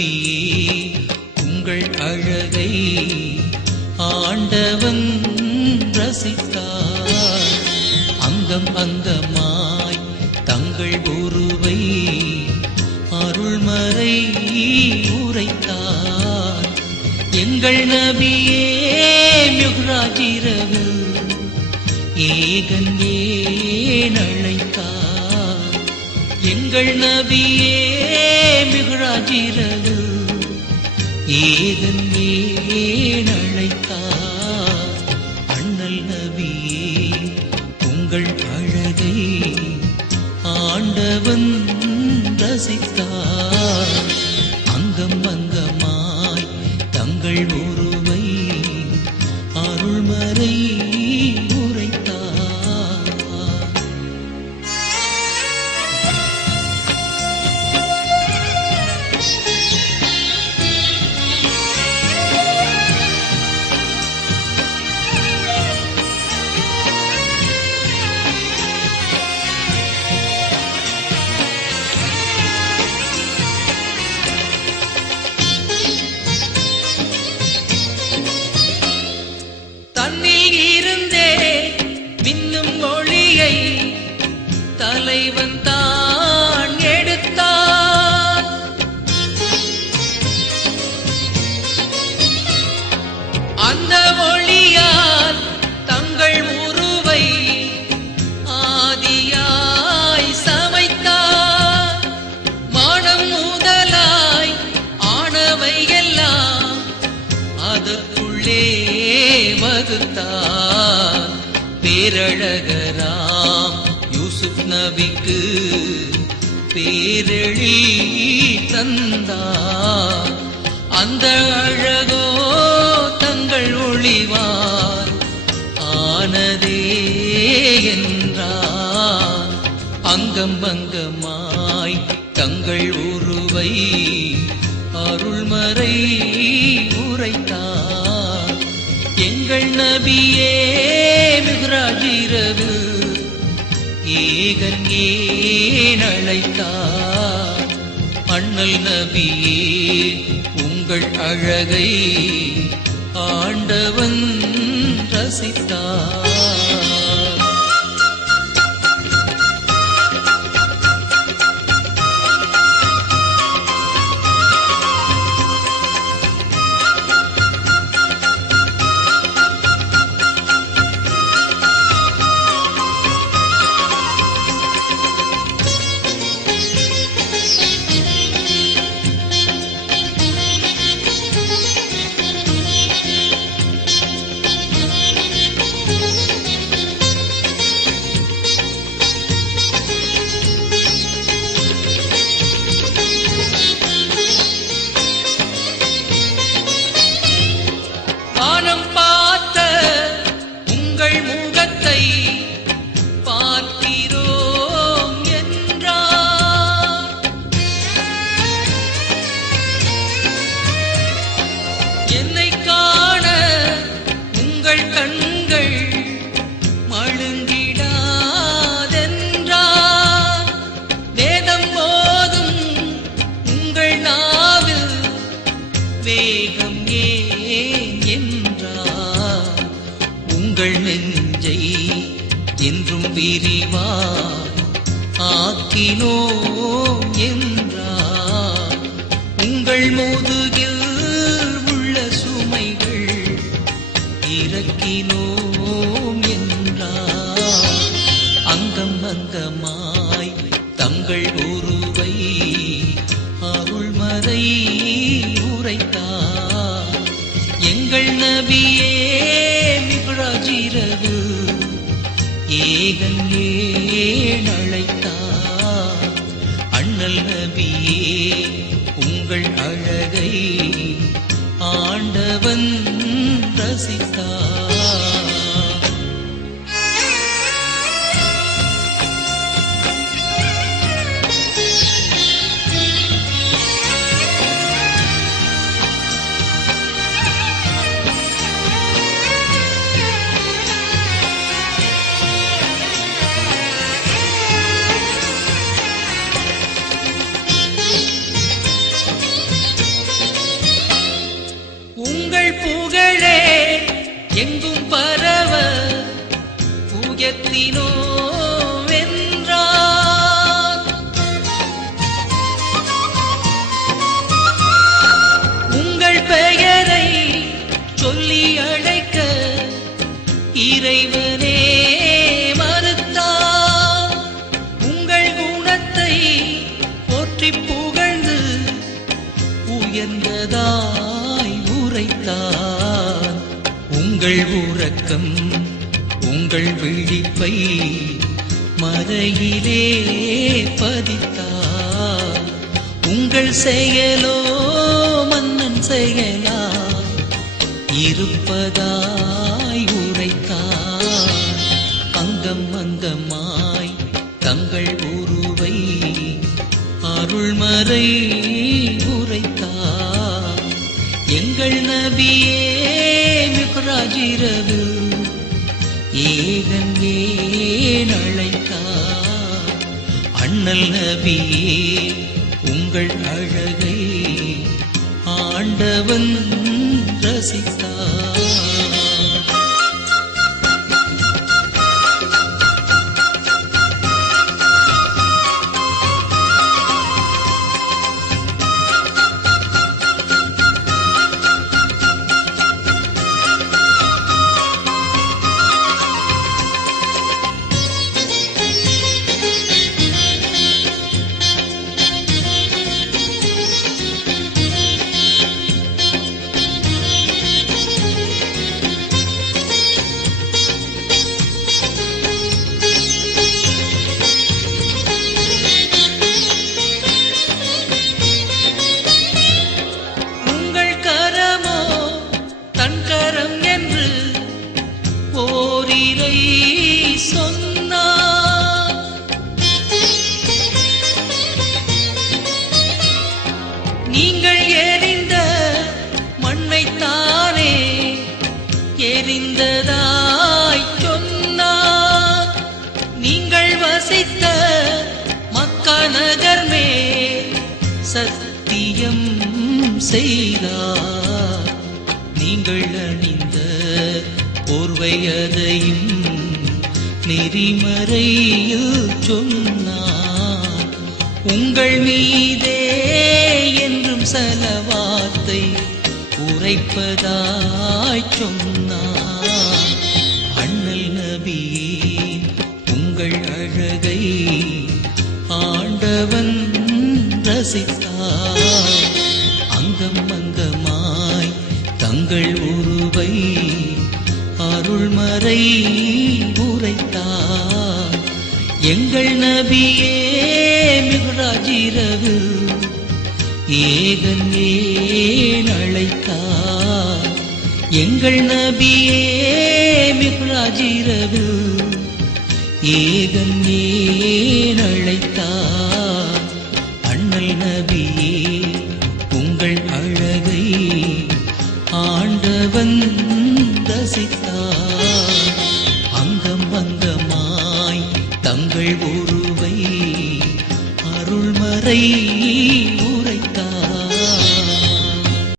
நபியே உங்கள் அழகை ஆண்டவன் ரசித்தார். அங்கம் அங்கமாய் தங்கள் குருவை அருள்மறை உரைத்தார். எங்கள் நபியே மிஹ்ராஜ் இரவு ஏகன் ஏன் அழைத்தார். எங்கள் நபியே மிஹ்ராஜ் இரவு ஏகன் ஏன் அழைத்தார். அண்ணல் நபியே உங்கள் அழகை ஆண்டவன் ரசித்தார். அங்கம் அங்கமாய் தங்கள் உருவை அருள்மறை உரைத்தார். தன்னில் இருந்தே மின்னும் ஒளியை தலைவன் தான் எடுத்தான். அந்த ஒளியால் தங்கள் உருவை ஆதியாய் சமைத்தார். மானம் முதலாய் ஆனவை எல்லாம் அதற்குள்ளே வகுத்தார். பேரழகராம் யூசுப் நபிக்கு பேரெழி தந்தார். அந்த அழகோ தங்கள் ஒளிவார் ஆனதே என்றார். அங்கம் அங்கமாய் தங்கள் உருவை அருள்மறை உரைத்தார். எங்கள் நபியே மிஹ்ராஜ் இரவு ஏகன் ஏன் அழைத்தார். அண்ணல் நபியே உங்கள் அழகை ஆண்டவன் ரசித்தார். வானம் பார்த்த உங்கள் முகத்தை பார்க்கிறோம் என்றார். என்னை காண உங்கள் கண்கள் மழுங்கிடாதென்றார். வேதம் போதும் உங்கள் நாவில் வேகம் ஏன் என்றார். உங்கள் நெஞ்சை என்றும் விரிவார் ஆக்கினோம் என்றார். உங்கள் முதுகில் உள்ள சுமைகள் இறக்கினோம் என்றார். அங்கம் அங்கமாய் தங்கள் உருவை அருள்மறை உரைத்தார். எங்கள் நபியே மிஹ்ராஜ் இரவு ஏகன் ஏன் அழைத்தார். அண்ணல் நபியே உங்கள் அழகை ஆண்டவன் ரசித்தார். மயக்கம் உங்கள் விழிப்பை மறையிலே பதித்தார். உங்கள் செயலோ மன்னன் செயலா இருப்பதாய் உரைத்தார். அங்கம் அங்கமாய் தங்கள் உருவை அருள்மறை உரைத்தார். எங்கள் நபியே மிக்ராஜிரவு ஏகன் ஏன் அழைத்தார். அண்ணல் நபியே உங்கள் அழகை ஆண்டவன் ரசித்தார். நீங்கள் எறிந்த மண்ணைத்தானே எறிந்ததாய் சொன்னார். நீங்கள் வசித்த மக்கா நகர் மேல் சத்தியம் செய்தார். நீங்கள் அணிந்த போர்வையதையும் நெறிமறையில் சொன்னார். உங்கள் மீதே என்றும் சலவாத்தை உரைப்பதாய் சொன்னார். அண்ணல் நபியே உங்கள் அழகை ஆண்டவன் ரசித்தார். அங்கம் அங்கமாய் தங்கள் உருவை அருள்மறை உரைத்தார். எங்கள் நபியே மிக்ராஜிரவு ஏகன் ஏன் அழைத்தார். எங்கள் நபியே மிக்ராஜிரவு ஏகன் ஏன் அழைத்தார். அண்ணல் நபியே உங்கள் அழகை ஆண்டவன் ரசித்தார். அங்கம் அங்கமாய் தங்கள் உருவை அருள்மறை